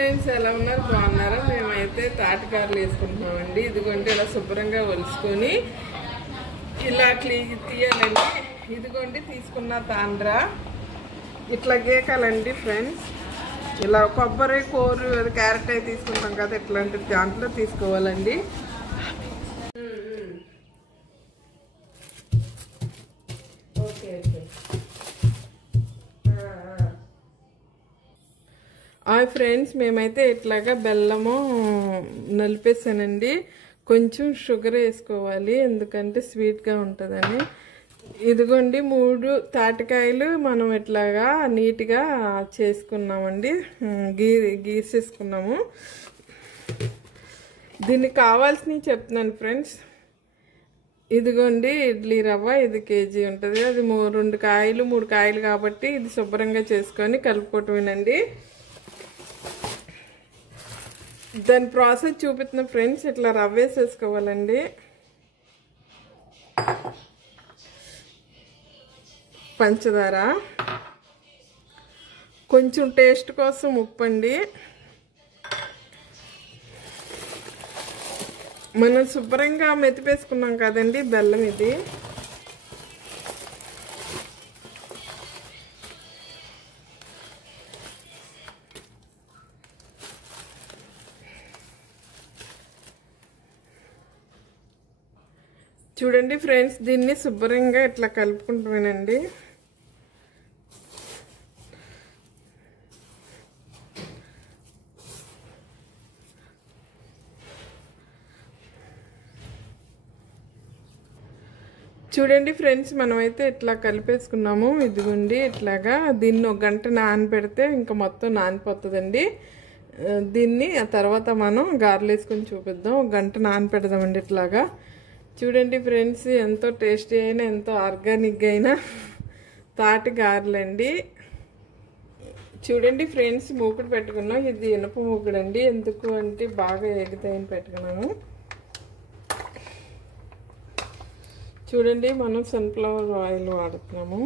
Friends ఎలా ఉన్నారు? బాగున్నారా? మేమైతే తాటికారులు వేసుకుంటున్నామండి. ఇదిగోండి ఇలా శుభ్రంగా ఒలుసుకొని ఇలా తీయాలండి. ఇదిగోండి తీసుకున్న తాండ్ర ఇట్లా గీకాలండి ఫ్రెండ్స్. ఇలా కొబ్బరి కూర క్యారెట్ అవి తీసుకుంటాం కదా, ఇట్లాంటి దాంట్లో తీసుకోవాలండి. Okay okay. ఫ్రెండ్స్ మేమైతే ఇట్లాగా బెల్లము నలిపేసానండి. కొంచెం షుగర్ వేసుకోవాలి ఎందుకంటే స్వీట్గా ఉంటుందని. ఇదిగోండి 3 తాటికాయలు మనం ఇట్లాగా నీట్గా చేసుకున్నామండి, గీసేసుకున్నాము. దీనికి కావాల్సినవి చెప్తున్నాను ఫ్రెండ్స్. ఇదిగోండి ఇడ్లీ రవ్వ, ఇది కేజీ ఉంటుంది. అది 2 కాయలు 3 కాయలు కాబట్టి ఇది శుభ్రంగా చేసుకొని కలుపుకోవటమేనండి. దాని ప్రాసెస్ చూపిస్తున్న ఫ్రెండ్స్. ఇట్లా రవ్వ వేసేసుకోవాలండి. పంచదార, కొంచెం టేస్ట్ కోసం ఉప్పు అండి. మనం శుభ్రంగా మెతిపేసుకున్నాం కదండి బెల్లం. ఇది చూడండి ఫ్రెండ్స్, దీన్ని శుభ్రంగా ఇట్లా కలుపుకుంటామేనండి. చూడండి ఫ్రెండ్స్, మనమైతే ఇట్లా కలిపేసుకున్నాము. ఇదిగోండి ఇట్లాగా దీన్ని 1 గంట నానబెడితే ఇంకా మొత్తం నానిపోతుందండి. దీన్ని ఆ తర్వాత మనం గారెలు వేసుకొని చూపిద్దాం. 1 గంట నానబెడదామండి ఇట్లాగా. చూడండి ఫ్రెండ్స్, ఎంతో టేస్టీ అయినా ఎంతో ఆర్గానిక్ అయినా తాటి గారెలండి. చూడండి ఫ్రెండ్స్, మూకుడు పెట్టుకున్నాం. ఇది ఇనుప మూకుడు అండి. ఎందుకు అంటే బాగా ఎగుతాయని పెట్టుకున్నాము. చూడండి మనం సన్ఫ్లవర్ ఆయిల్ వాడుతున్నాము.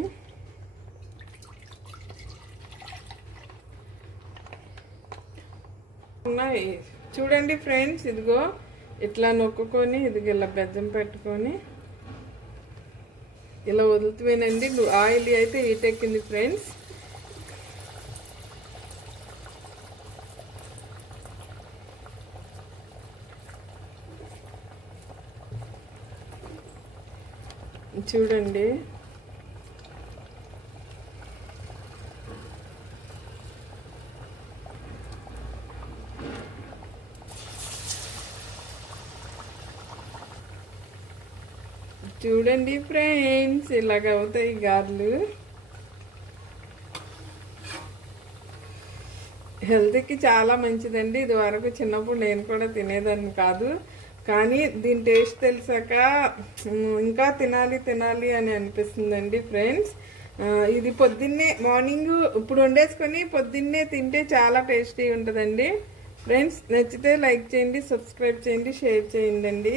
చూడండి ఫ్రెండ్స్, ఇదిగో ఇట్లా నొక్కుకొని ఇదిగో ఇలా బెజ్జం పెట్టుకొని ఇలా వదులుతువేనండి. ఆయిల్ అయితే హీటెక్కింది ఫ్రెండ్స్. చూడండి చూడండి ఫ్రెండ్స్, ఇలాగ అవుతాయి గారెలు. హెల్త్కి చాలా మంచిదండి. ఇది వరకు చిన్నప్పుడు నేను కూడా తినేదాన్ని కాదు, కానీ దీని టేస్ట్ తెలిసాక ఇంకా తినాలి తినాలి అని అనిపిస్తుందండి ఫ్రెండ్స్. ఇది పొద్దున్నే మార్నింగ్ ఇప్పుడు వండేసుకొని పొద్దున్నే తింటే చాలా టేస్టీ ఉంటుందండి ఫ్రెండ్స్. నచ్చితే లైక్ చేయండి, సబ్స్క్రైబ్ చేయండి, షేర్ చేయండి.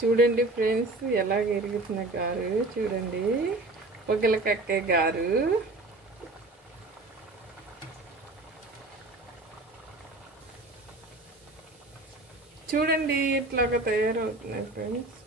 చూడండి ఫ్రెండ్స్, ఎలా ఎరుగుతున్న గారు చూడండి, పొగల కక్కే గారు. చూడండి ఇట్లాగా తయారవుతున్నాయి ఫ్రెండ్స్.